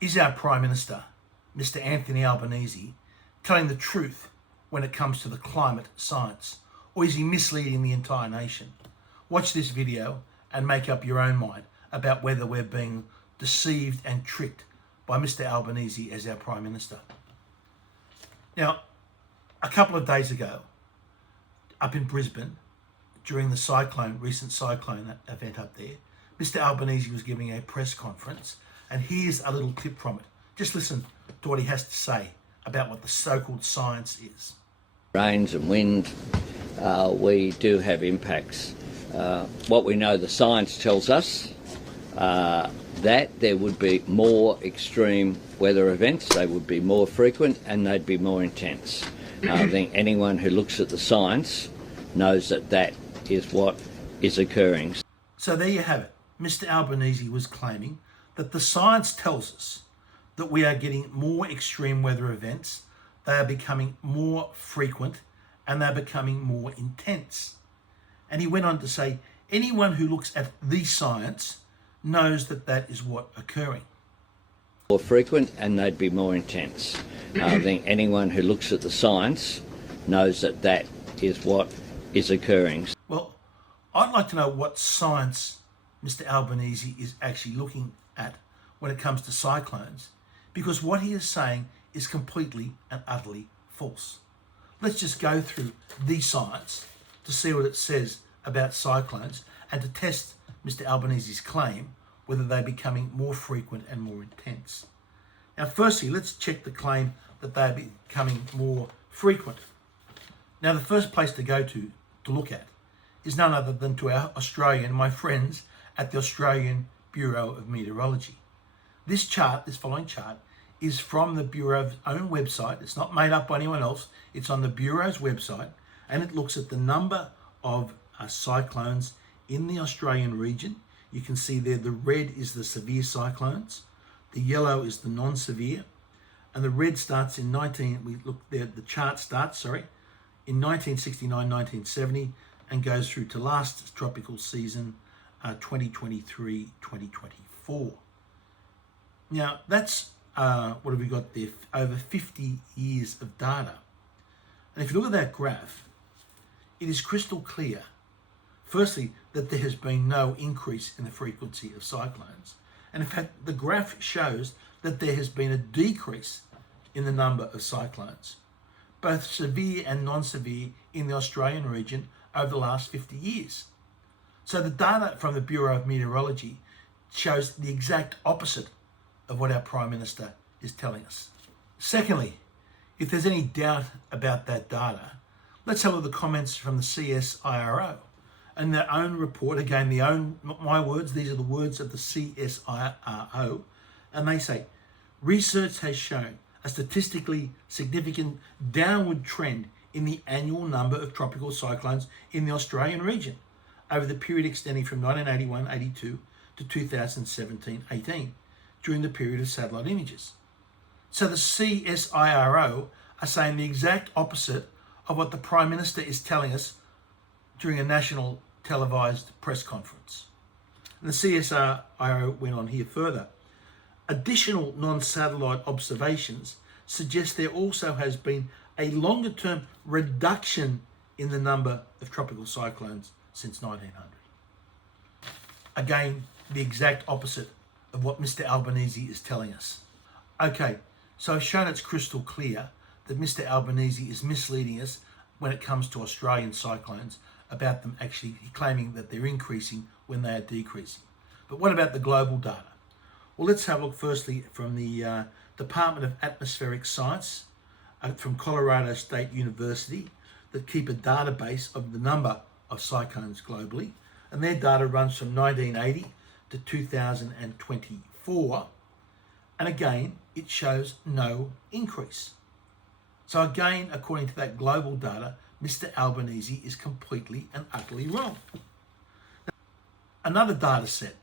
Is our Prime Minister, Mr. Anthony Albanese, telling the truth when it comes to the climate science? Or is he misleading the entire nation? Watch this video and make up your own mind about whether we're being deceived and tricked by Mr. Albanese as our Prime Minister. Now, a couple of days ago, up in Brisbane, during the recent cyclone event up there, Mr. Albanese was giving a press conference, and here's a little clip from it. Just listen to what he has to say about what the so-called science is. Rains and wind, we do have impacts. What we know, the science tells us that there would be more extreme weather events, they would be more frequent and they'd be more intense. I think anyone who looks at the science knows that that is what is occurring. So there you have it. Mr. Albanese was claiming that the science tells us that we are getting more extreme weather events, they are becoming more frequent, and they're becoming more intense. And he went on to say, anyone who looks at the science knows that that is what occurring. More frequent and they'd be more intense. I think anyone who looks at the science knows that that is what is occurring. Well, I'd like to know what science Mr. Albanese is actually looking at when it comes to cyclones, because what he is saying is completely and utterly false. Let's just go through the science to see what it says about cyclones and to test Mr. Albanese's claim whether they're becoming more frequent and more intense. Now, firstly, let's check the claim that they're becoming more frequent. Now, the first place to go to look at is none other than to our my friends at the Australian Bureau of Meteorology. This following chart, is from the Bureau's own website. It's not made up by anyone else. It's on the Bureau's website, and it looks at the number of cyclones in the Australian region. You can see there the red is the severe cyclones, the yellow is the non-severe, and the red starts in the chart starts in 1969-1970 and goes through to last tropical season 2023-2024. Now that's what have we got there? Over 50 years of data. And if you look at that graph, it is crystal clear, firstly, that there has been no increase in the frequency of cyclones. And in fact, the graph shows that there has been a decrease in the number of cyclones, both severe and non-severe, in the Australian region over the last 50 years. So the data from the Bureau of Meteorology shows the exact opposite of what our Prime Minister is telling us. Secondly, if there's any doubt about that data, let's have a look at the comments from the CSIRO and their own report. Again, not my words, these are the words of the CSIRO, and they say, research has shown a statistically significant downward trend in the annual number of tropical cyclones in the Australian region over the period extending from 1981-82 to 2017-18 during the period of satellite images. So the CSIRO are saying the exact opposite of what the Prime Minister is telling us during a national televised press conference. And the CSIRO went on here further. Additional non-satellite observations suggest there also has been a longer-term reduction in the number of tropical cyclones since 1900. Again, the exact opposite of what Mr. Albanese is telling us. Okay, so I've shown it's crystal clear that Mr. Albanese is misleading us when it comes to Australian cyclones, about them actually claiming that they're increasing when they are decreasing. But what about the global data? Well, let's have a look firstly from the Department of Atmospheric Science from Colorado State University, that keep a database of the number of cyclones globally, and their data runs from 1980 to 2024, and again it shows no increase. So again, according to that global data, Mr. Albanese is completely and utterly wrong. Now, another data set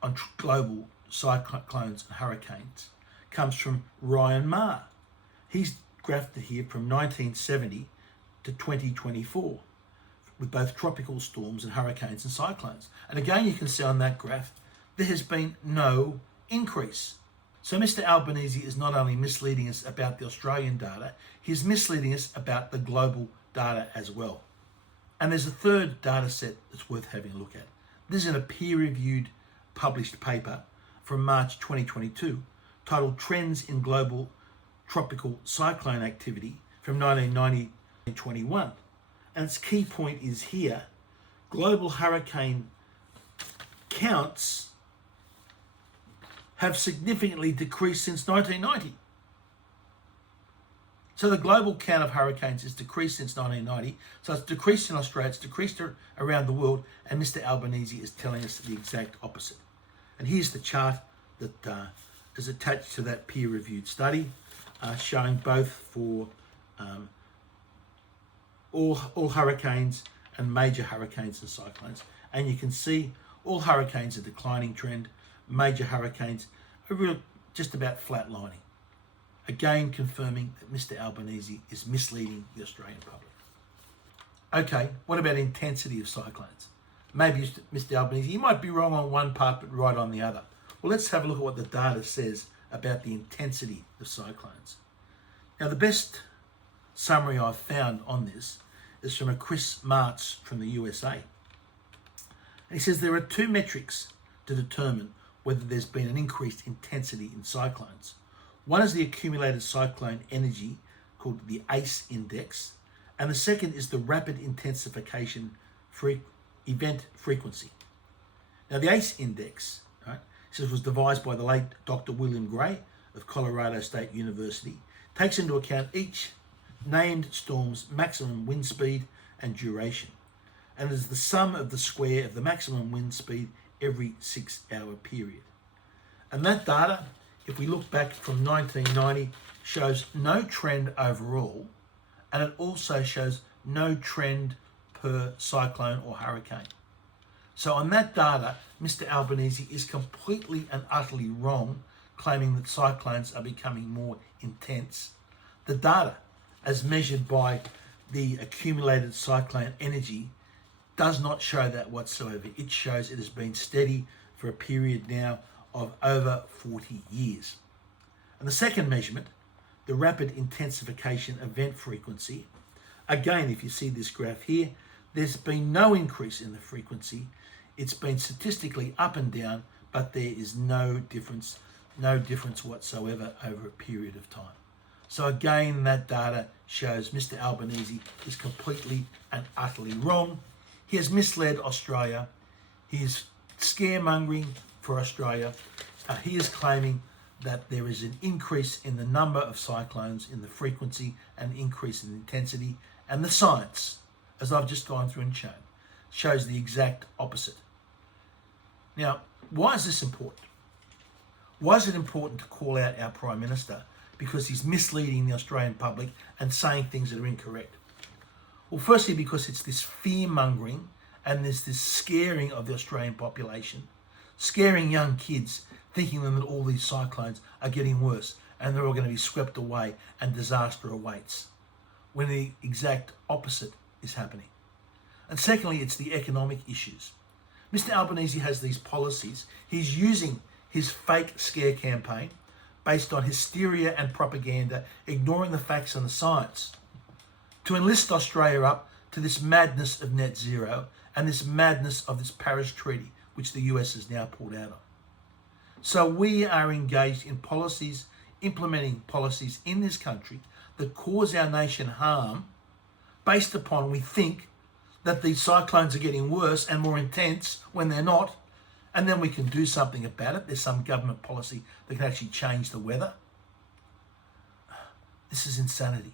on global cyclones and hurricanes comes from Ryan Marr. He's graphed it here from 1970 to 2024 with both tropical storms and hurricanes and cyclones. And again, you can see on that graph, there has been no increase. So Mr. Albanese is not only misleading us about the Australian data, he's misleading us about the global data as well. And there's a third data set that's worth having a look at. This is in a peer-reviewed published paper from March 2022 titled Trends in Global Tropical Cyclone Activity from 1990 to 21. And its key point is here, global hurricane counts have significantly decreased since 1990. So the global count of hurricanes has decreased since 1990. So it's decreased in Australia, it's decreased around the world, and Mr. Albanese is telling us the exact opposite. And here's the chart that is attached to that peer-reviewed study, showing both for all hurricanes and major hurricanes and cyclones. And you can see all hurricanes are declining trend, major hurricanes are just about flatlining. Again, confirming that Mr. Albanese is misleading the Australian public. Okay, what about intensity of cyclones? Maybe Mr. Albanese, you might be wrong on one part but right on the other. Well, let's have a look at what the data says about the intensity of cyclones. Now, the best summary I've found on this is from a Chris Martz from the USA. And he says there are two metrics to determine whether there's been an increased intensity in cyclones. One is the accumulated cyclone energy, called the ACE index, and the second is the rapid intensification event frequency. Now, the ACE index, right, says was devised by the late Dr. William Gray of Colorado State University, takes into account each named storm's maximum wind speed and duration, and is the sum of the square of the maximum wind speed every 6-hour period. And that data, if we look back from 1990, shows no trend overall, and it also shows no trend per cyclone or hurricane. So on that data, Mr. Albanese is completely and utterly wrong, claiming that cyclones are becoming more intense. The data, as measured by the accumulated cyclone energy, does not show that whatsoever. It shows it has been steady for a period now of over 40 years. And the second measurement, the rapid intensification event frequency, again, if you see this graph here, there's been no increase in the frequency. It's been statistically up and down, but there is no difference whatsoever over a period of time. So again, that data shows Mr. Albanese is completely and utterly wrong. He has misled Australia. He is scaremongering for Australia. He is claiming that there is an increase in the number of cyclones, in the frequency, and increase in intensity. And the science, as I've just gone through and shown, shows the exact opposite. Now, why is this important? Why is it important to call out our Prime Minister? Because he's misleading the Australian public and saying things that are incorrect. Well, firstly, because it's this fear-mongering and there's this scaring of the Australian population, scaring young kids, thinking them that all these cyclones are getting worse and they're all going to be swept away and disaster awaits, when the exact opposite is happening. And secondly, it's the economic issues. Mr. Albanese has these policies. He's using his fake scare campaign based on hysteria and propaganda, ignoring the facts and the science, to enlist Australia up to this madness of net zero and this madness of this Paris Treaty, which the US has now pulled out of. So we are engaged in policies, implementing policies in this country that cause our nation harm based upon we think that these cyclones are getting worse and more intense when they're not, and then we can do something about it. There's some government policy that can actually change the weather. This is insanity.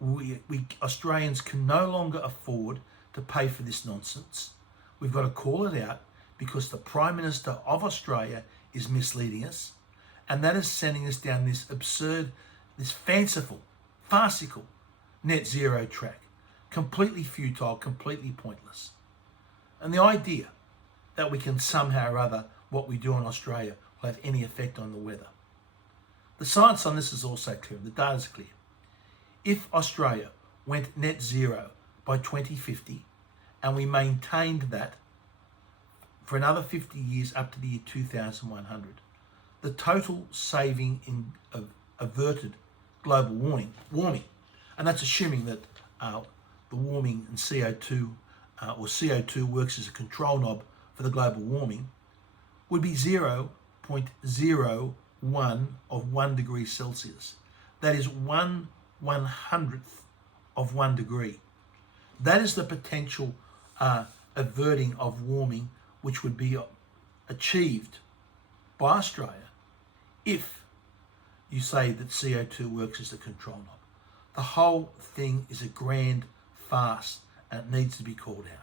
We Australians can no longer afford to pay for this nonsense. We've got to call it out because the Prime Minister of Australia is misleading us, and that is sending us down this absurd, this fanciful, farcical net zero track. Completely futile, completely pointless. And the idea that we can somehow or other, what we do in Australia, will have any effect on the weather. The science on this is also clear, the data is clear. If Australia went net zero by 2050 and we maintained that for another 50 years up to the year 2100, the total saving in averted global warming, and that's assuming that the warming in CO2 or CO2 works as a control knob for the global warming, would be 0.01 of 1 degree Celsius. That is 1/100th of 1 degree. That is the potential averting of warming which would be achieved by Australia if you say that CO2 works as the control knob. The whole thing is a grand farce and it needs to be called out.